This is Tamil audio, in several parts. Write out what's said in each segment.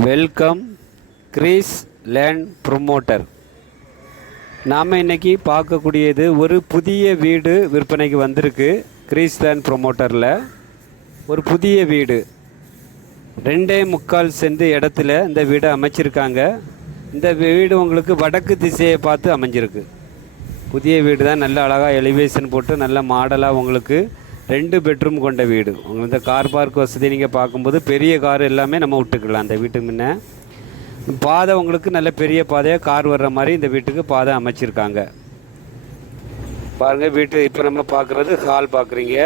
Welcome Greece land promoter. நாம் இன்னைக்கு பார்க்கக்கூடியது ஒரு புதிய வீடு விற்பனைக்கு வந்திருக்கு கிரீஸ் லேண்ட் ப்ரொமோட்டரில். ஒரு புதிய வீடு. ரெண்டே முக்கால் சென்ட் இடத்துல இந்த வீடு அமைச்சிருக்காங்க. இந்த வீடு உங்களுக்கு வடக்கு திசையை பார்த்து அமைஞ்சிருக்கு. புதிய வீடு தான் நல்ல அழகாக எலிவேஷன் போட்டு நல்ல மாடலாக உங்களுக்கு ரெண்டு பெட்ரூம் கொண்ட வீடு. உங்களுக்கு இந்த கார் பார்க் வசதி நீங்கள் பார்க்கும்போது பெரிய கார் எல்லாமே நம்ம விட்டுக்கலாம். அந்த வீட்டுக்கு முன்ன பாதை உங்களுக்கு நல்ல பெரிய பாதையாக கார் வர்ற மாதிரி இந்த வீட்டுக்கு பாதை அமைச்சிருக்காங்க. பாருங்கள் வீட்டு இப்போ நம்ம பார்க்குறது ஹால் பார்க்குறீங்க.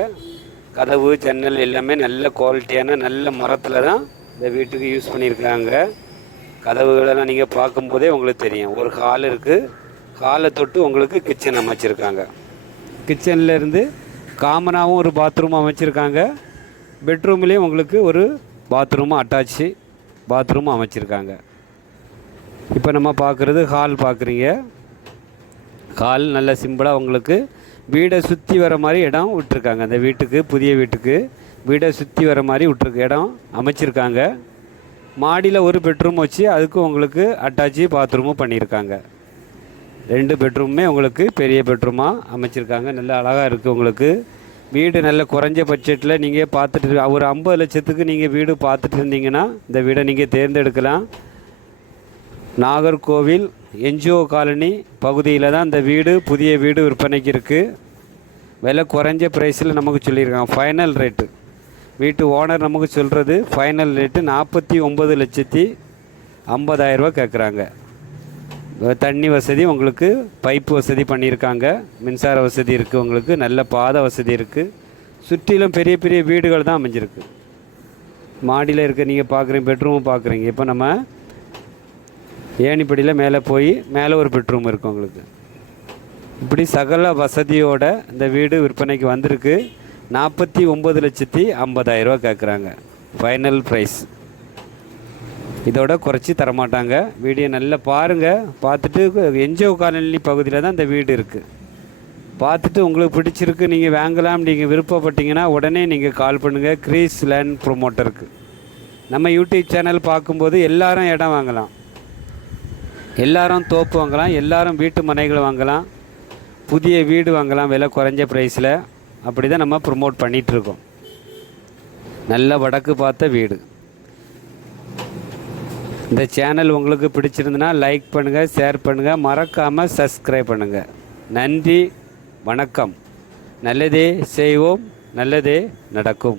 கதவு ஜன்னல் எல்லாமே நல்ல குவாலிட்டியான நல்ல மரத்தில் தான் இந்த வீட்டுக்கு யூஸ் பண்ணியிருக்காங்க. கதவுகளெல்லாம் நீங்கள் பார்க்கும்போதே உங்களுக்கு தெரியும். ஒரு ஹால் இருக்குது ஹாலை தொட்டு உங்களுக்கு கிச்சன் அமைச்சிருக்காங்க. கிச்சன்ல இருந்து காமனாகவும் ஒரு பாத்ரூம் அமைச்சிருக்காங்க. பெட்ரூம்லேயும் உங்களுக்கு ஒரு பாத்ரூமும் அட்டாச்சு பாத்ரூமும் அமைச்சிருக்காங்க. இப்போ நம்ம பார்க்குறது ஹால் பார்க்குறீங்க ஹால் நல்ல சிம்பிளாக உங்களுக்கு வீடை சுற்றி வர மாதிரி இடம் விட்டுருக்காங்க. அந்த வீட்டுக்கு புதிய வீட்டுக்கு வீடை சுற்றி வர மாதிரி விட்டுருக்கு. இடம் அமைச்சிருக்காங்க. மாடியில் ஒரு பெட்ரூம் வச்சு அதுக்கு உங்களுக்கு அட்டாச்சு பாத்ரூமும் பண்ணியிருக்காங்க ரெண்டு பெட்ரூமுமே உங்களுக்கு பெரிய பெட்ரூமாக அமைச்சிருக்காங்க. நல்ல அழகாக இருக்குது உங்களுக்கு. வீடு நல்ல குறைஞ்ச பட்ஜெட்டில் நீங்கள் பார்த்துட்டு ஒரு ஐம்பது லட்சத்துக்கு நீங்கள் வீடு பார்த்துட்டு இருந்தீங்கன்னா இந்த வீடை நீங்கள் தேர்ந்தெடுக்கலாம். நாகர்கோவில் என்ஜிஓ காலனி பகுதியில் தான் இந்த வீடு புதிய வீடு விற்பனைக்கு இருக்குது விலை குறைஞ்ச ப்ரைஸில் நமக்கு சொல்லியிருக்காங்க. ஃபைனல் ரேட்டு வீட்டு ஓனர் நமக்கு சொல்கிறது ஃபைனல் ரேட்டு நாற்பத்தி ஒம்பது லட்சத்தி ஐம்பதாயிரரூபா கேட்குறாங்க தண்ணி வசதி உங்களுக்கு பைப்பு வசதி பண்ணியிருக்காங்க. மின்சார வசதி இருக்குது உங்களுக்கு நல்ல பாதை வசதி இருக்குது சுற்றிலும் பெரிய பெரிய வீடுகள் தான் அமைஞ்சிருக்கு. மாடியில் இருக்க நீங்கள் பார்க்குறீங்க பெட்ரூமும் பார்க்குறீங்க இப்போ நம்ம ஏணிப்படியில் மேலே போய் மேலே ஒரு பெட்ரூம் இருக்குது உங்களுக்கு. இப்படி சகல வசதியோட இந்த வீடு விற்பனைக்கு வந்திருக்கு. நாற்பத்தி ஒம்பது லட்சத்தி ஐம்பதாயிரரூவா கேட்குறாங்க ஃபைனல் ப்ரைஸ் இதோட குறைச்சி தரமாட்டாங்க. வீடியோ நல்லா பாருங்கள் பார்த்துட்டு என்ஜிஓ காலனி பகுதியில் தான் இந்த வீடு இருக்குது பார்த்துட்டு உங்களுக்கு பிடிச்சிருக்கு நீங்கள் வாங்கலாம் நீங்கள் விருப்பப்பட்டீங்கன்னா உடனே நீங்கள் கால் பண்ணுங்கள் க்ரீஸ் லேண்ட் ப்ரொமோட்டருக்கு நம்ம யூடியூப் சேனல் பார்க்கும்போது எல்லாரும் இடம் வாங்கலாம். எல்லாரும் தோப்பு வாங்கலாம் எல்லாரும் வீட்டு மனைகள் வாங்கலாம். புதிய வீடு வாங்கலாம் விலை குறைஞ்ச ப்ரைஸில் அப்படி தான் நம்ம ப்ரொமோட் பண்ணிகிட்ருக்கோம் நல்ல வடக்கு பார்த்த வீடு. இந்த சேனல் உங்களுக்கு பிடிச்சிருந்துன்னா லைக் பண்ணுங்கள் ஷேர் பண்ணுங்கள் மறக்காமல் சப்ஸ்கிரைப் பண்ணுங்கள் நன்றி வணக்கம். நல்லதே செய்வோம் நல்லதே நடக்கும்.